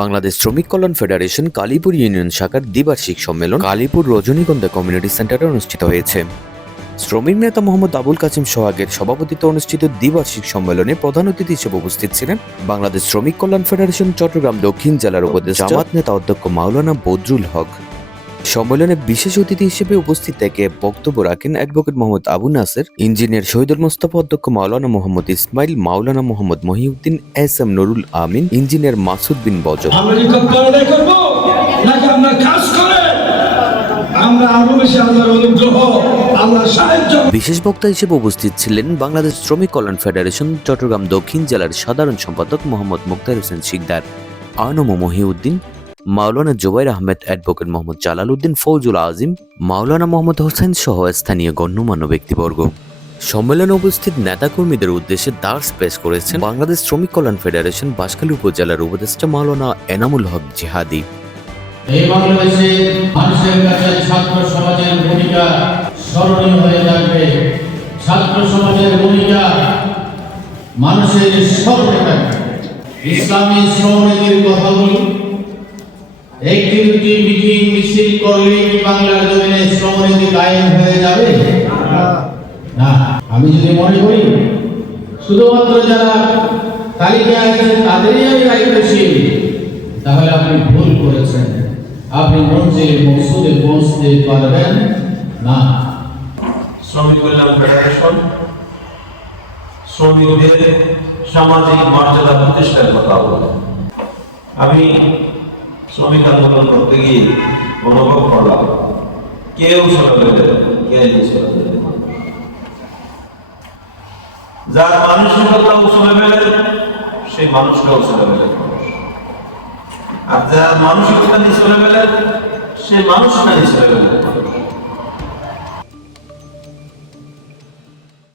বাংলাদেশ শ্রমিক কল্যাণ federation Kalipur union শাখার দ্বিবার্ষিক সম্মেলন কালীপুর রজনীগন্ধা কমিউনিটি সেন্টারে অনুষ্ঠিত হয়েছে। শ্রমিক নেতা মোহাম্মদ আবুল কাসিম সোহাগের সভাপতিত্বে অনুষ্ঠিত দ্বিবার্ষিক সম্মেলনে প্রধান অতিথি হিসেবে উপস্থিত ছিলেন বাংলাদেশ শ্রমিক কল্যাণ ফেডারেশন চট্টগ্রাম দক্ষিণ জেলার উপদেষ্টা, জামাত নেতা অধ্যক্ষ মাওলানা বদরুল হক। সম্মেলনে বিশেষ অতিথি হিসেবে উপস্থিত থেকে বক্তব্য রাখেন অ্যাডভোকেট মোহাম্মদ আবু নাসের ইঞ্জিনিয়ার শহীদুল মোস্তফা অধ্যক্ষ Maulana Mohammad Ismail Maulana Mohammad Mohiuddin S M Nurul Amin engineer Masud Bin Bajor. সাহায্য। বিশেষ বক্তা হিসেবে উপস্থিত ছিলেন বাংলাদেশ শ্রমিক কল্যাণ ফেডারেশন চট্টগ্রাম দক্ষিণ জেলার সাধারণ সম্পাদক Mohammad Mukhtar Hossain Sikder A N M Mohiuddin Maulana Jubair Ahmed advocate Mohammad Jalal Uddin Fouzul Azim, Maulana Mohammad Hossain সহ স্থানীয় গণ্যমান্য ব্যক্তিবর্গ। সম্মেলনে উপস্থিত নেতাকর্মীদের উদ্দেশ্যে দাস পেশ করেছেন বাংলাদেশ শ্রমিক কল্যাণ ফেডারেশন বাঁশখালী উপজেলার উপদেষ্টা মাওলানা এনামুল হক জিহাদি। এই বাংলাদেশে মানুষের কাছে ছাত্র সমাজের ভূমিকা স্মরণীয় হয়ে থাকবে। ছাত্র সমাজের ভূমিকা মানুষের স্মরণে থাকবে। ইসলামী শ্রমনীতির কথা বলি মিটিং মিছিল করলেই কি বাংলার জমিনে শ্রমনীতি কায়েম হয়ে যাবে? না। আমি যদি মনে করি শুধুমাত্র যারা তালিকায় আছে তাদেরই আমি দায়িত্বশীল তাহলে আপনি ভুল করেছেন। আপনি মঞ্জিল মকসুদে পৌঁছতে পারবেন না। শ্রমিক কল্যাণ ফেডারেশন শ্রমিকদের সামাজিক মর্যাদা প্রতিষ্ঠার কথা বলে আমি শ্রমিক আন্দোলন করতে গিয়ে অনুভব করলাম। কেউ সরকারে কেউ সরকারে যার মানসিকতা উচলে বেড়ে সেই মানুষটা উচলে বেড়ে আর যার মানসিকতা নিচলে বেড়ে সেই মানুষটা নিচলে বেড়ে